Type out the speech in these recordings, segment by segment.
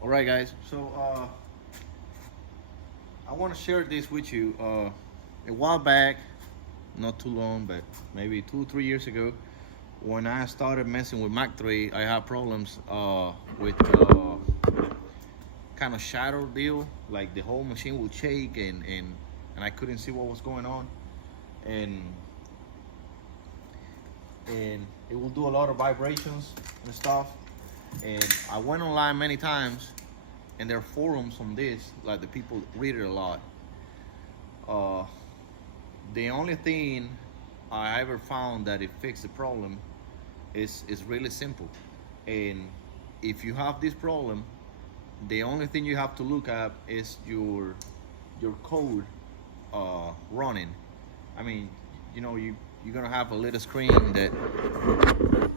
All right, guys. So I want to share this with you. A while back, not too long, but maybe 2, 3 years ago, when I started messing with Mach 3, I had problems with kind of shadow deal. Like the whole machine would shake, and I couldn't see what was going on, and and it will do a lot of vibrations and stuff. And I went online many times, and there are forums on this, like the people read it a lot. Uh, the only thing I ever found that it fixed the problem is really simple. And if you have this problem, the only thing you have to look at is your code running. I mean, you're gonna have a little screen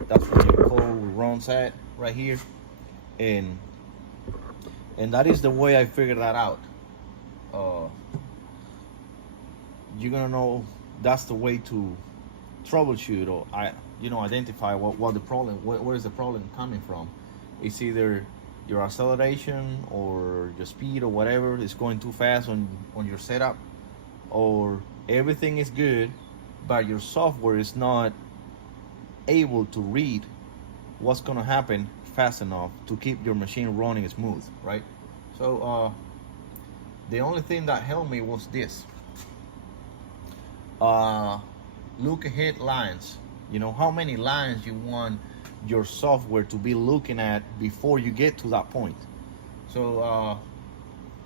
that's where your code runs at right here, and that is the way I figured that out. Uh, you're gonna know that's the way to troubleshoot or identify what the problem, where is the problem coming from. It's either your acceleration or your speed or whatever is going too fast on your setup, or everything is good but your software is not able to read what's going to happen fast enough to keep your machine running smooth, right? So the only thing that helped me was this. Look ahead lines. You know how many lines you want your software to be looking at before you get to that point. So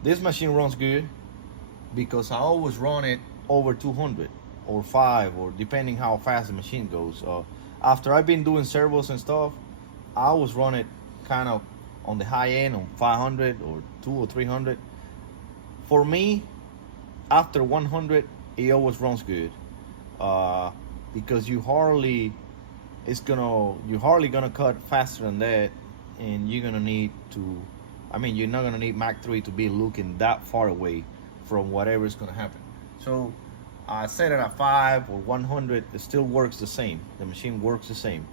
this machine runs good because I always run it over 200 or 5, or depending how fast the machine goes. After I've been doing servos and stuff, I always run it kind of on the high end on 500 or 2 or 300. For me, after 100, it always runs good because you're hardly gonna cut faster than that, and you're gonna need to. I mean, you're not gonna need Mach 3 to be looking that far away from whatever is gonna happen. So I set it at 5 or 100. It still works the same. The machine works the same.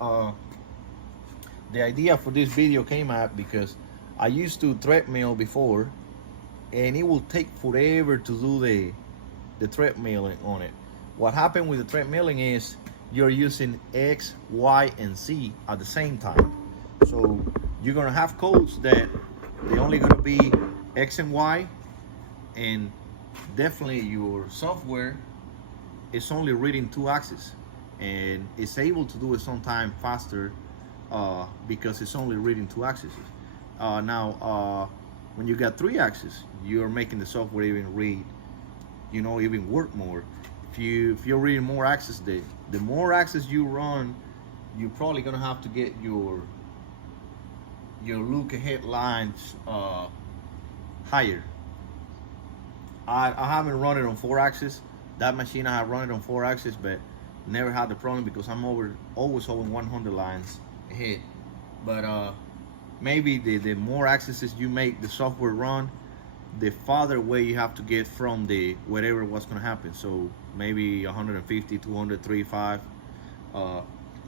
The idea for this video came out because I used to treadmill before, and it will take forever to do the treadmilling on it. What happened with the treadmilling is you're using X, Y, and Z at the same time. So you're gonna have codes that they're only gonna be X and Y, and definitely your software is only reading 2 axes, and it's able to do it sometimes faster because it's only reading 2 axes. Now, when you got 3 axes, you're making the software even read, even work more. If you're reading more axes, the more axes you run, you're probably gonna have to get your look ahead lines higher. I haven't run it on 4 axes. That machine I have run it on 4 axes, but never had the problem because I'm always over 100 lines ahead. But maybe the more axes you make the software run, the farther away you have to get from the whatever what's gonna happen. So maybe 150, 200, 35.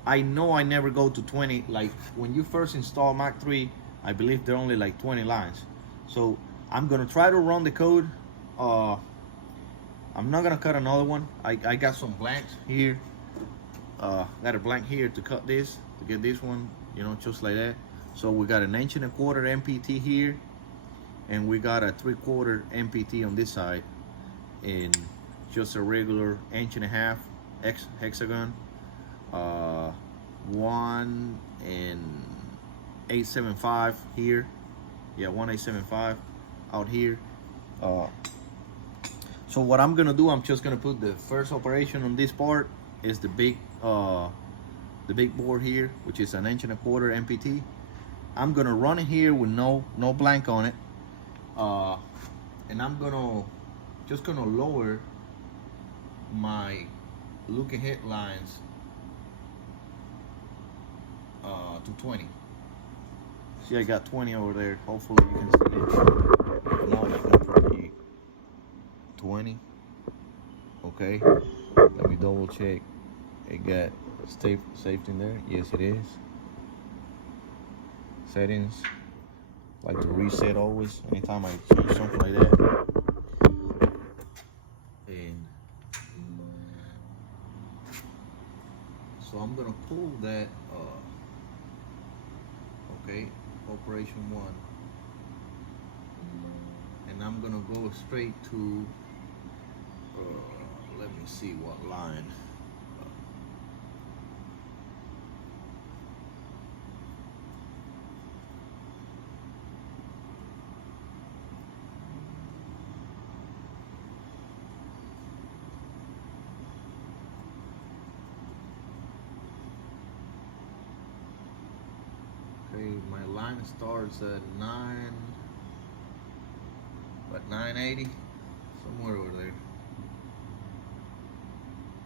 I know I never go to 20. Like when you first install Mach 3, I believe there are only like 20 lines. So I'm gonna try to run the code. I'm not gonna cut another one. I got some blanks here. Got a blank here to cut this, to get this one, just like that. So we got an 1.25 inch MPT here, and we got a 3/4 MPT on this side, and just a regular 1.5 inch hexagon. 1 and 875 here. Yeah, 1.875 out here. So what I'm gonna do, I'm just gonna put the first operation on this part is the big board here, which is an 1.25 inch MPT. I'm gonna run it here with no blank on it, and I'm just gonna lower my look ahead lines to 20. See, I got 20 over there. Hopefully you can see it. No, it's not 20. Okay, let me double check. It got safety in there. Yes, it is. Settings, like to reset always anytime I change something like that. And so I'm gonna pull that okay, operation 1, and I'm gonna go straight to let me see what line. Okay, my line starts at 980, somewhere over there.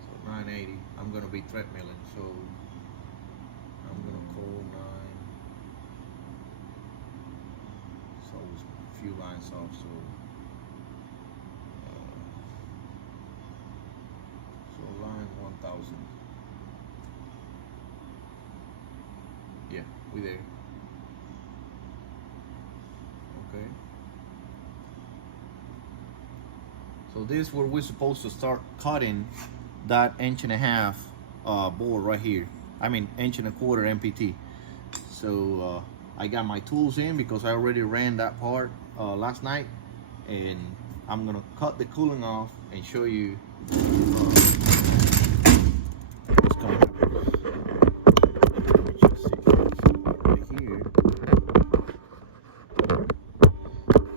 So 980, I'm gonna be treadmilling, so I'm gonna call 9. So it's a few lines off, so line 1000. Yeah, we there. Okay. So this is where we're supposed to start cutting that 1.5 inch board right here. I mean 1.25 inch MPT. So I got my tools in because I already ran that part last night, and I'm gonna cut the cooling off and show you what's going on.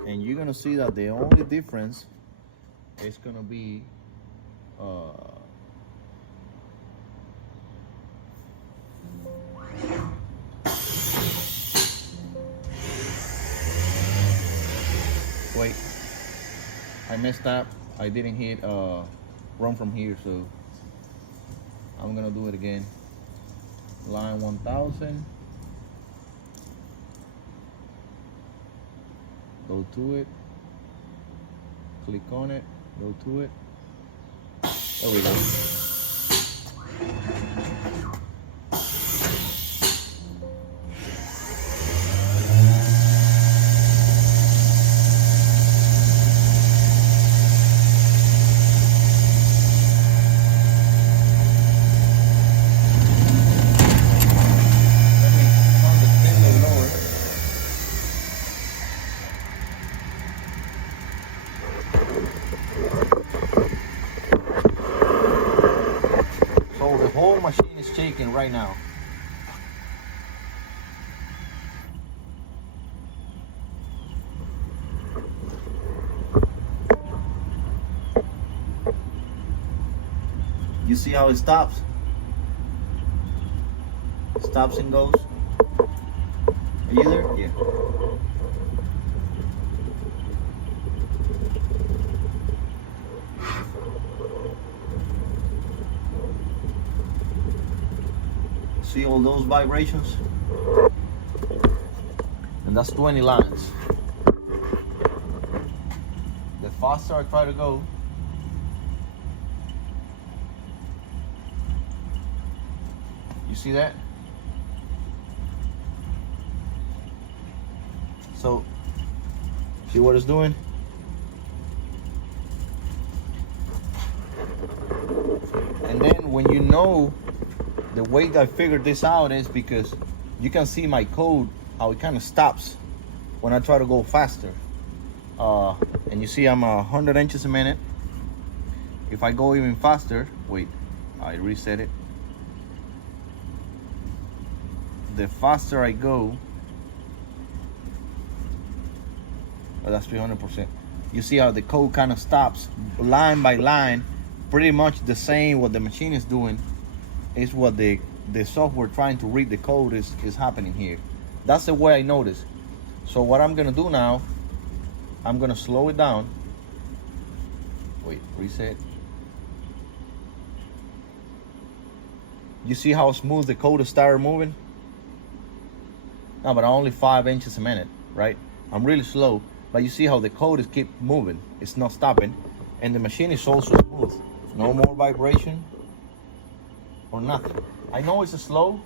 And you're gonna see that the only difference is gonna be wait, I messed up. I didn't hit run from here, so I'm gonna do it again. Line 1000. Go to it, click on it, go to it. There we go. The whole machine is shaking right now. You see how it stops? Stops and goes. Are you there? Yeah. See all those vibrations? And that's 20 lines. The faster I try to go, you see that? So, see what it's doing? And then when you know, the way that I figured this out is because you can see my code, how it kind of stops when I try to go faster. And you see I'm 100 inches a minute. If I go even faster, wait, I reset it. The faster I go, oh, that's 300%. You see how the code kind of stops line by line, pretty much the same what the machine is doing is what the software trying to read the code is happening here. That's the way I noticed. So what I'm gonna do now, I'm gonna slow it down. Wait, reset. You see how smooth the code started moving? No, but only 5 inches a minute, right? I'm really slow, but you see how the code is keep moving. It's not stopping, and the machine is also smooth. No more vibration or nothing. I know it's slow,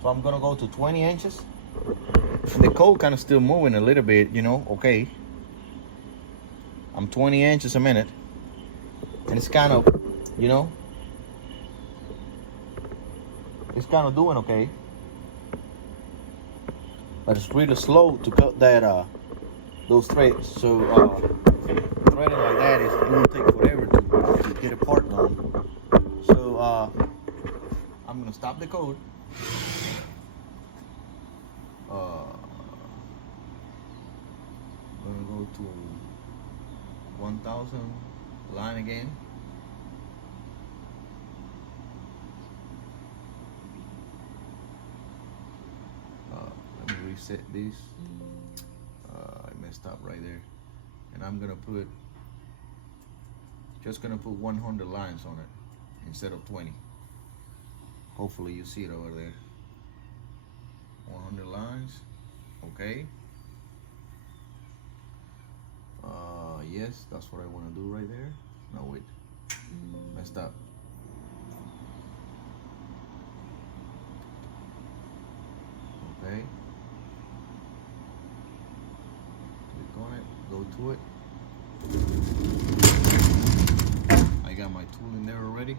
so I'm gonna go to 20 inches. And the code kind of still moving a little bit, you know. Okay, I'm 20 inches a minute, and it's kind of, you know, it's kind of doing okay, but it's really slow to cut that those threads. So threading like that is, it will take forever to get a part done. So I'm gonna stop the code. I'm gonna go to 1000 line again. Let me reset this. I messed up right there, and I'm gonna put, just gonna put 100 lines on it instead of 20. Hopefully you see it over there. 100 lines. Okay. Yes, that's what I want to do right there. No, wait, messed up. Okay, click on it, go to it. I got my tool in there already.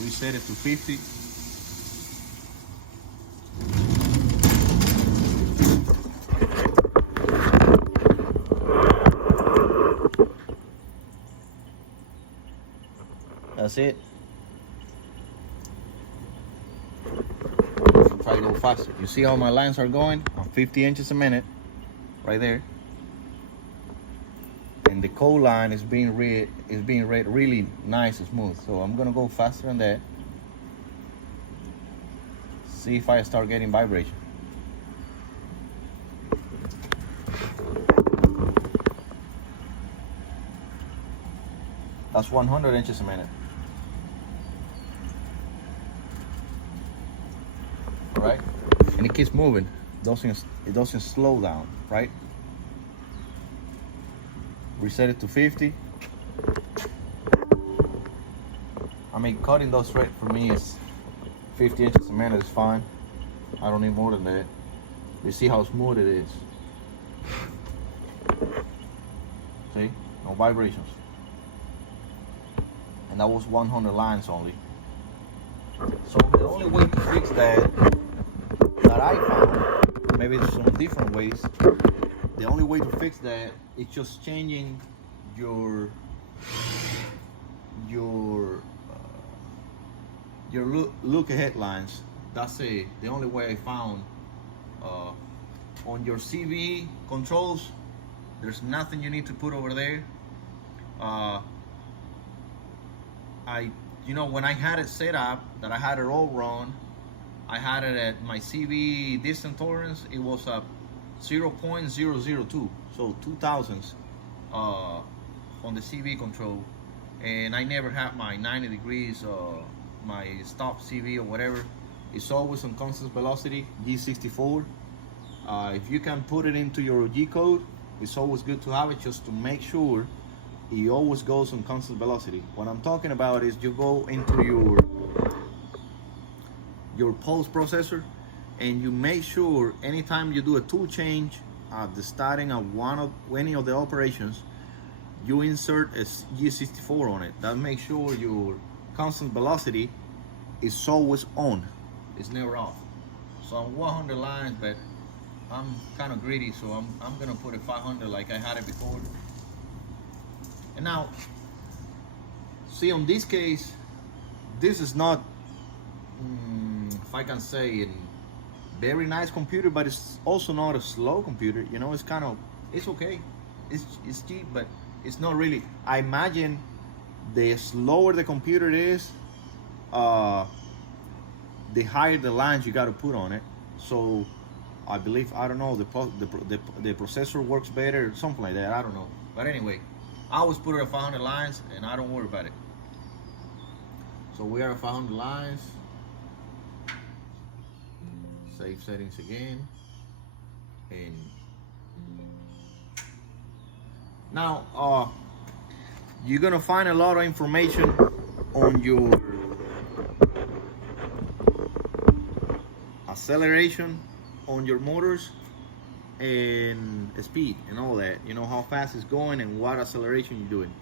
Reset it to 50. That's it. Try to go faster. You see how my lines are going? On 50 inches a minute, right there. And the code line is being read really nice and smooth. So I'm gonna go faster than that. See if I start getting vibration. That's 100 inches a minute. Right? And it keeps moving. It doesn't slow down, right? Reset it to 50. I mean, cutting those threads for me is 50 inches a minute is fine. I don't need more than that. You see how smooth it is. See? No vibrations. And that was 100 lines only. So the only way to fix that I found, maybe there's some different ways. The only way to fix that is just changing your look ahead lines. That's the only way I found. On your CV controls, there's nothing you need to put over there. You know, when I had it set up, that I had it all run, I had it at my CV distance tolerance, it was a 0.002, so 2,000s on the CV control, and I never had my 90 degrees, my stop CV or whatever. It's always on constant velocity, G64. If you can put it into your G code, it's always good to have it, just to make sure it always goes on constant velocity. What I'm talking about is you go into your pulse processor, and you make sure anytime you do a tool change at the starting of any of the operations, you insert a G64 on it. That makes sure your constant velocity is always on. It's never off. So I'm 100 lines, but I'm kind of greedy, so I'm gonna put it 500 like I had it before. And now, see, on this case, this is not, if I can say, a very nice computer, but it's also not a slow computer. You know, it's kind of, it's okay. It's cheap, but it's not really. I imagine the slower the computer is, the higher the lines you got to put on it. So I believe, I don't know, the processor works better, something like that. I don't know. But anyway, I always put it at 500 lines, and I don't worry about it. So we are at 500 lines. Save settings again. And now you're gonna find a lot of information on your acceleration on your motors and speed and all that. You know how fast it's going and what acceleration you're doing.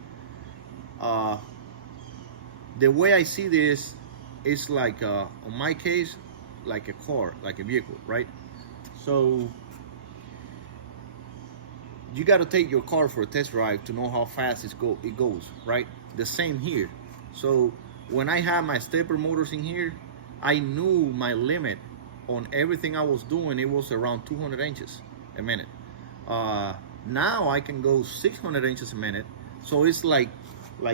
The way I see this is like, on my case, like a car, like a vehicle, right? So you got to take your car for a test drive to know how fast it goes, right? The same here. So when I had my stepper motors in here, I knew my limit on everything I was doing. It was around 200 inches a minute. Now I can go 600 inches a minute. So it's like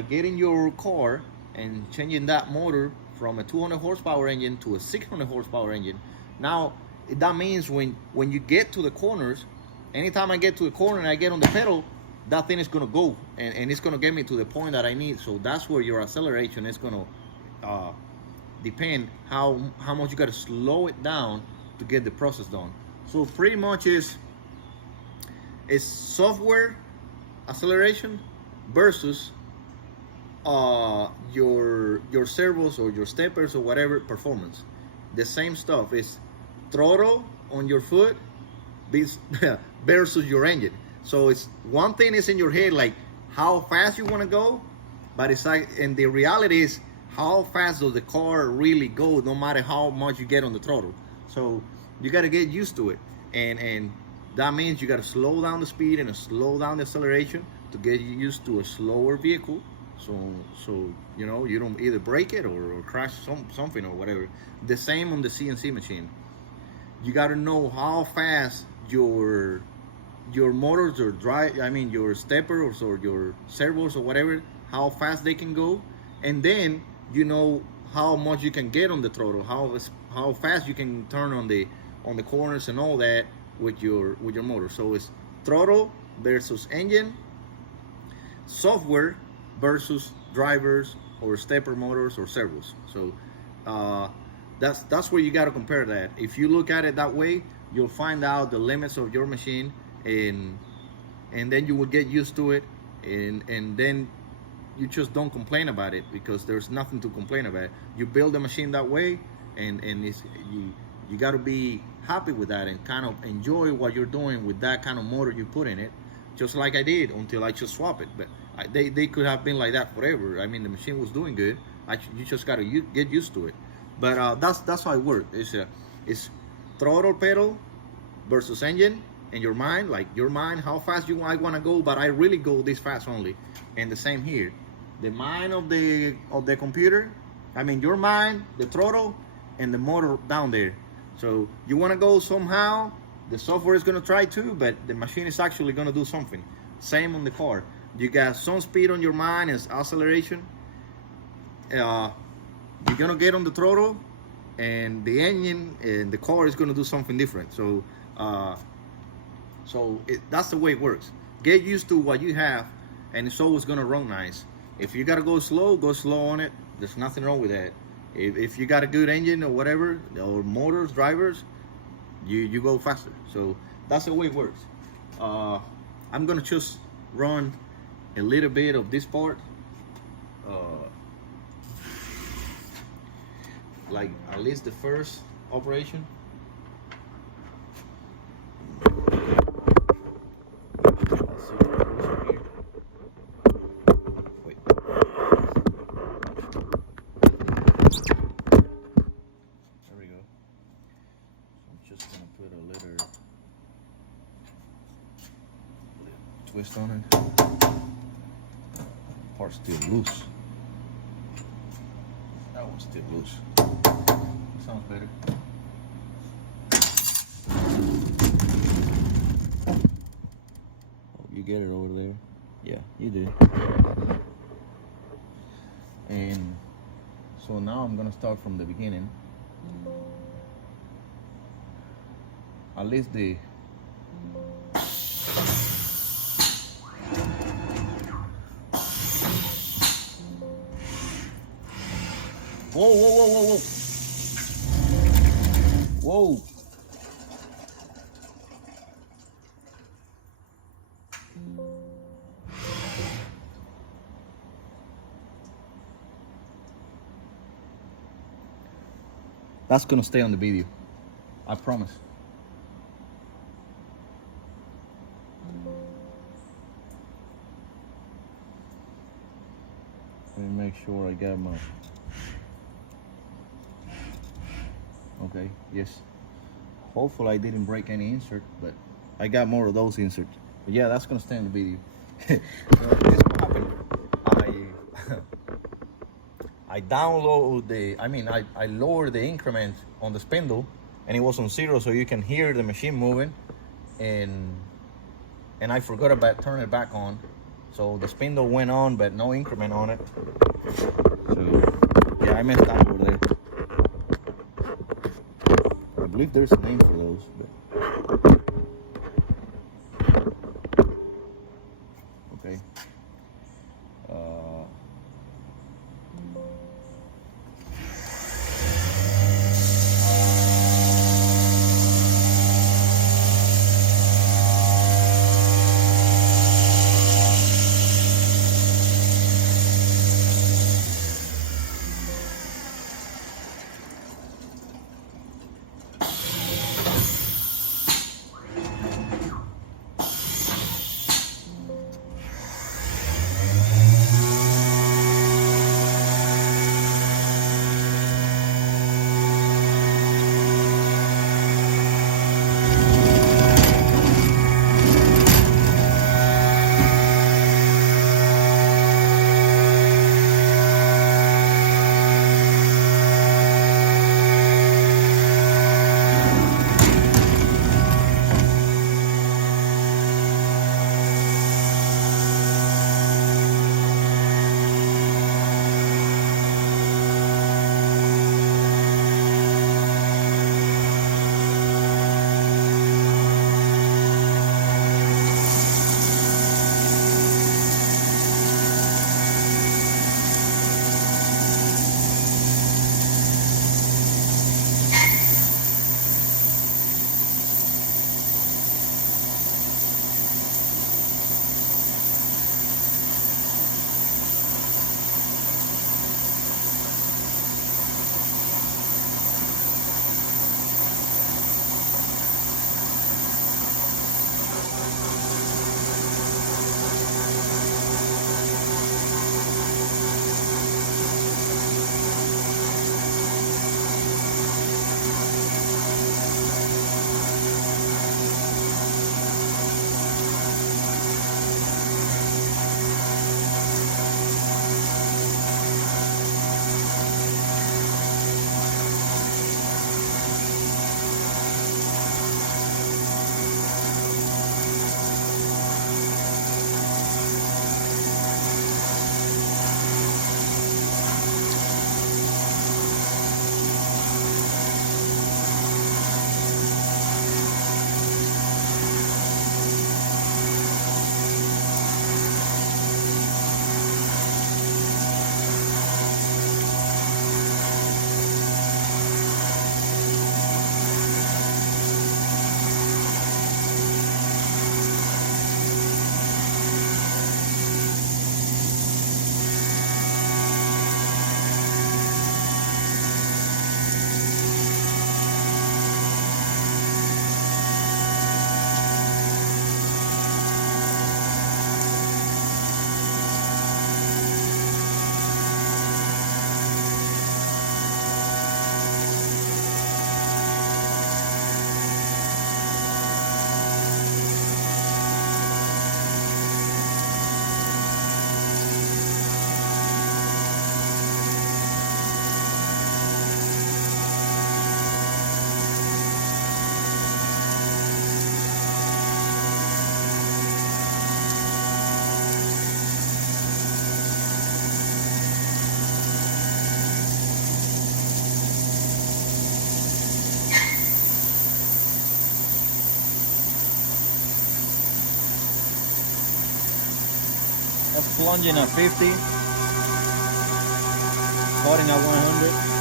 getting your car and changing that motor from a 200 horsepower engine to a 600 horsepower engine. Now that means when you get to the corners, anytime I get to the corner and I get on the pedal, that thing is gonna go and it's gonna get me to the point that I need. So that's where your acceleration is gonna depend how much you gotta slow it down to get the process done. So pretty much is software acceleration versus your servos or your steppers or whatever performance. The same stuff is throttle on your foot versus your engine. So it's one thing is in your head, like how fast you want to go, but it's like, and the reality is how fast does the car really go, no matter how much you get on the throttle. So you got to get used to it, and that means you got to slow down the speed and slow down the acceleration to get used to a slower vehicle. So you know, you don't either break it or crash something or whatever. The same on the CNC machine. You got to know how fast your motors or your steppers or your servos or whatever, how fast they can go, and then you know how much you can get on the throttle, how fast you can turn on the corners and all that with your motor. So it's throttle versus engine, software versus drivers or stepper motors or servos. So that's where you got to compare that. If you look at it that way, you'll find out the limits of your machine, and then you will get used to it, and then you just don't complain about it, because there's nothing to complain about. You build a machine that way, and you got to be happy with that and kind of enjoy what you're doing with that kind of motor you put in it, just like I did until I just swap it. But they could have been like that forever. I mean, the machine was doing good. You just got to get used to it. But that's how it works. It's throttle pedal versus engine, and your mind, how fast I want to go, but I really go this fast only. And the same here. The mind of the computer, your mind, the throttle, and the motor down there. So you want to go somehow, the software is going to try to, but the machine is actually going to do something. Same on the car. You got some speed on your mind as acceleration. You're going to get on the throttle, and the engine and the car is going to do something different. So that's the way it works. Get used to what you have, and it's always going to run nice. If you got to go slow on it. There's nothing wrong with that. If you got a good engine or whatever, or motors, drivers, you go faster. So that's the way it works. I'm gonna just run a little bit of this part, like at least the first operation. Twist on it. Part's still loose. That one's still loose. Sounds better. Oh, you get it over there? Yeah, you did. And so now I'm gonna start from the beginning. At least the whoa, whoa, whoa, whoa, whoa. Whoa. That's gonna stay on the video. I promise. Let me make sure I got my... Okay, yes. Hopefully I didn't break any insert, but I got more of those inserts. But yeah, that's gonna stay in the video. This is what happened. I download the, I lowered the increment on the spindle, and it was on 0, so you can hear the machine moving, and I forgot about turning it back on. So the spindle went on, but no increment on it. So yeah, I messed up over there. I believe there's a name for those, but okay. That's plunging at 50, starting at 100.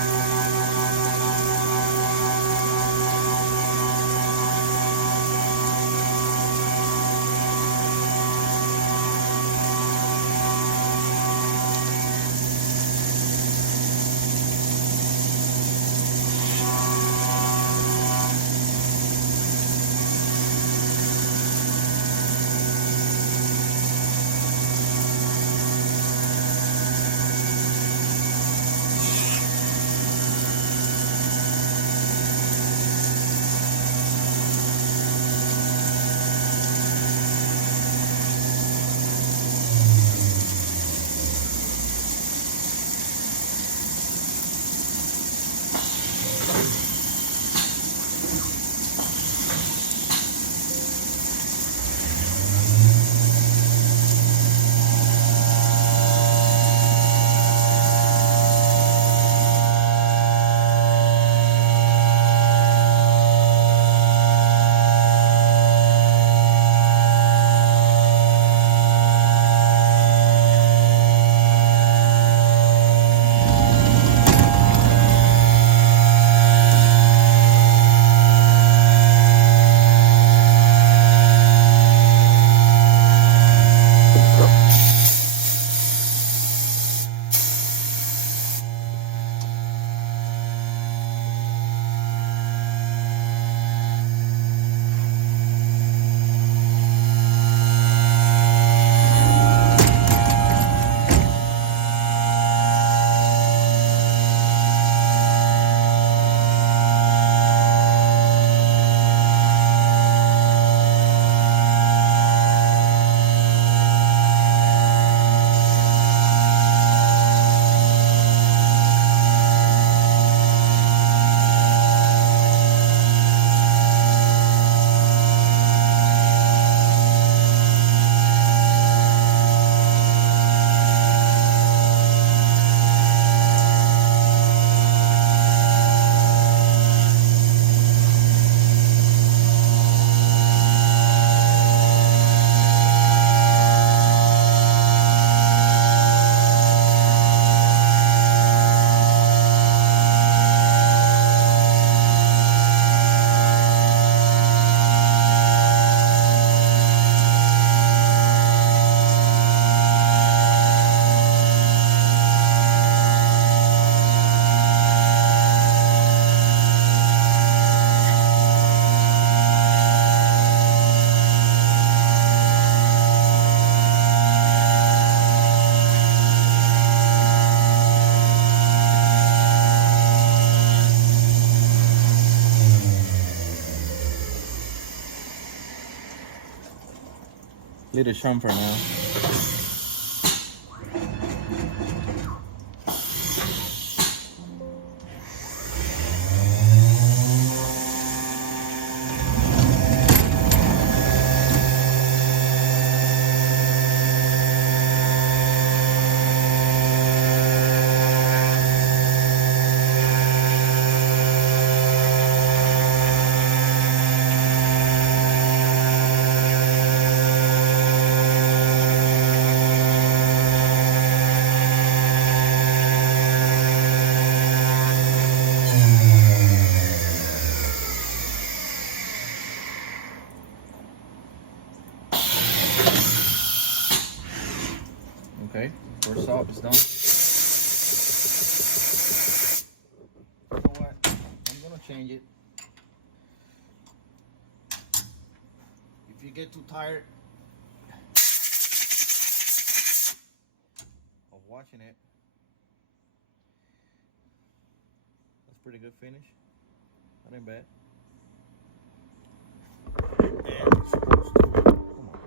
Little chamfer now. Okay, first stop is done. You know what? I'm gonna change it. If you get too tired of watching it, that's pretty good finish. That ain't bad. And it's supposed to. Come on.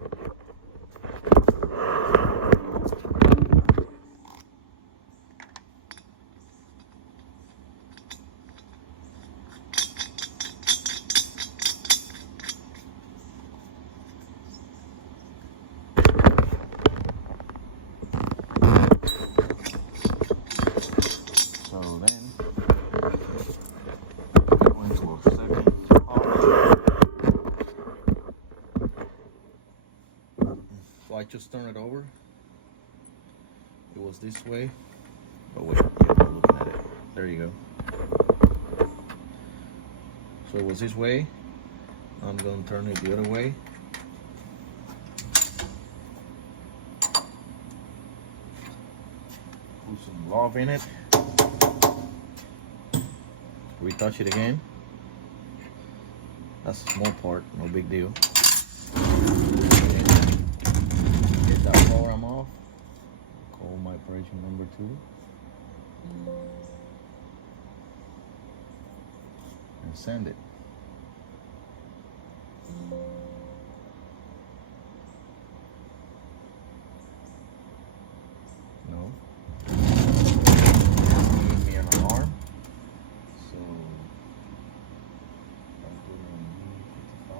So then, go into a second off. So I just turn it over. It was this way. Oh wait, yeah, I'm looking at it. There you go. So it was this way. I'm gonna turn it the other way. Put some love in it. Retouch it again. That's a small part, no big deal. Get that program off. Call my operation number 2. And send it. No. Give me an alarm. So I'll put it on B55.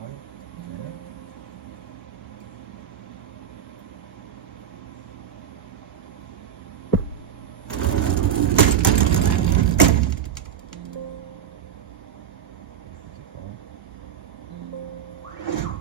Yeah.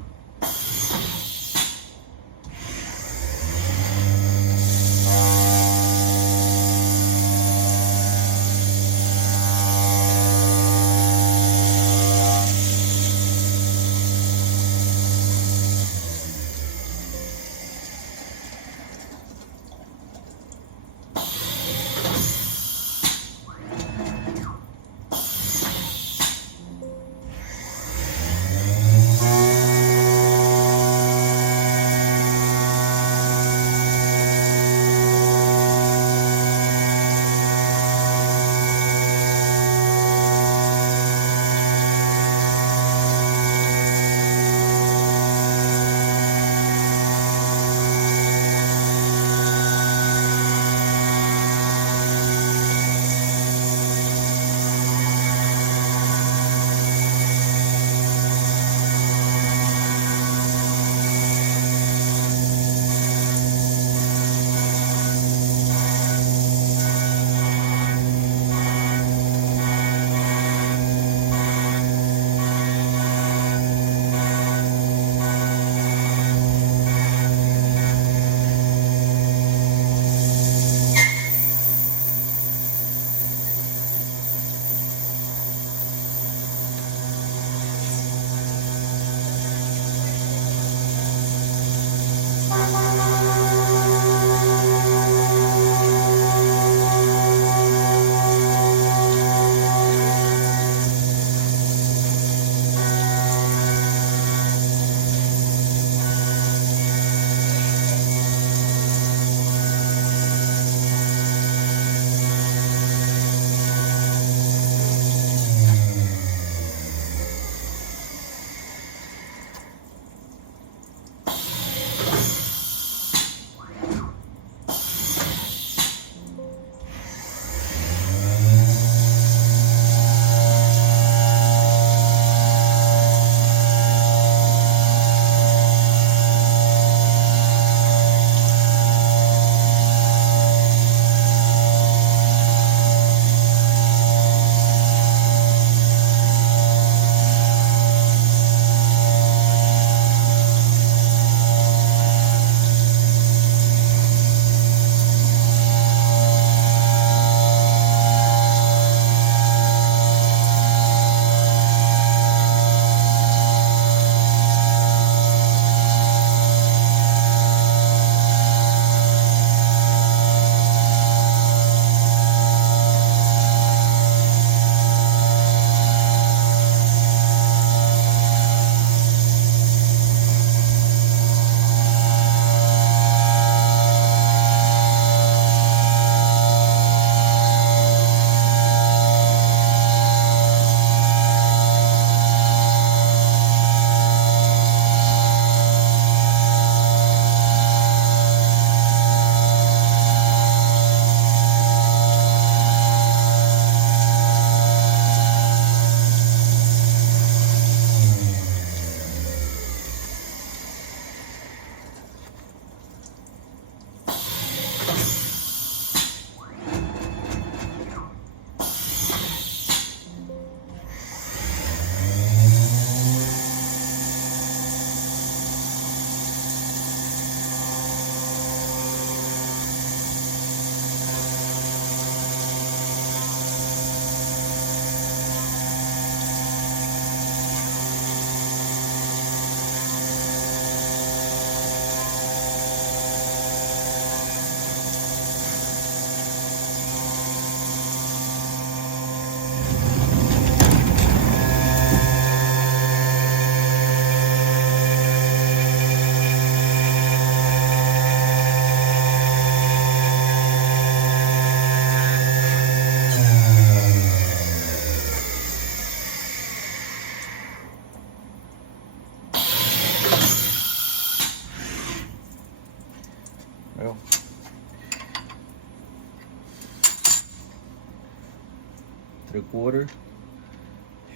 quarter.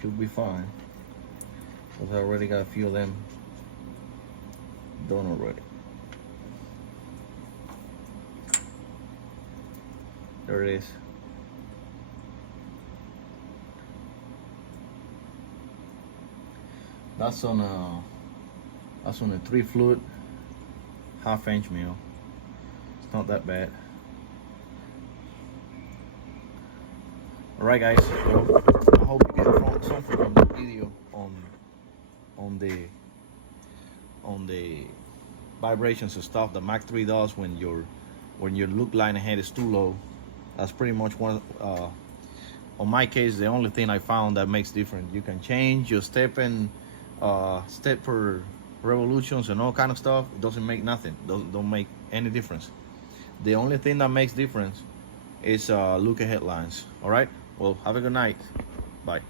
Should be fine. Because I already got a few of them done already. There it is. That's on a 3 fluid, 1/2 inch mill. It's not that bad. Alright guys, well, I hope you get something from the video on the vibrations and stuff that Mach3 does when your loop line ahead is too low. That's pretty much one on my case the only thing I found that makes difference. You can change your step per revolutions and all kind of stuff. It doesn't make nothing, don't make any difference. The only thing that makes difference is look ahead lines. All right, well, have a good night. Bye.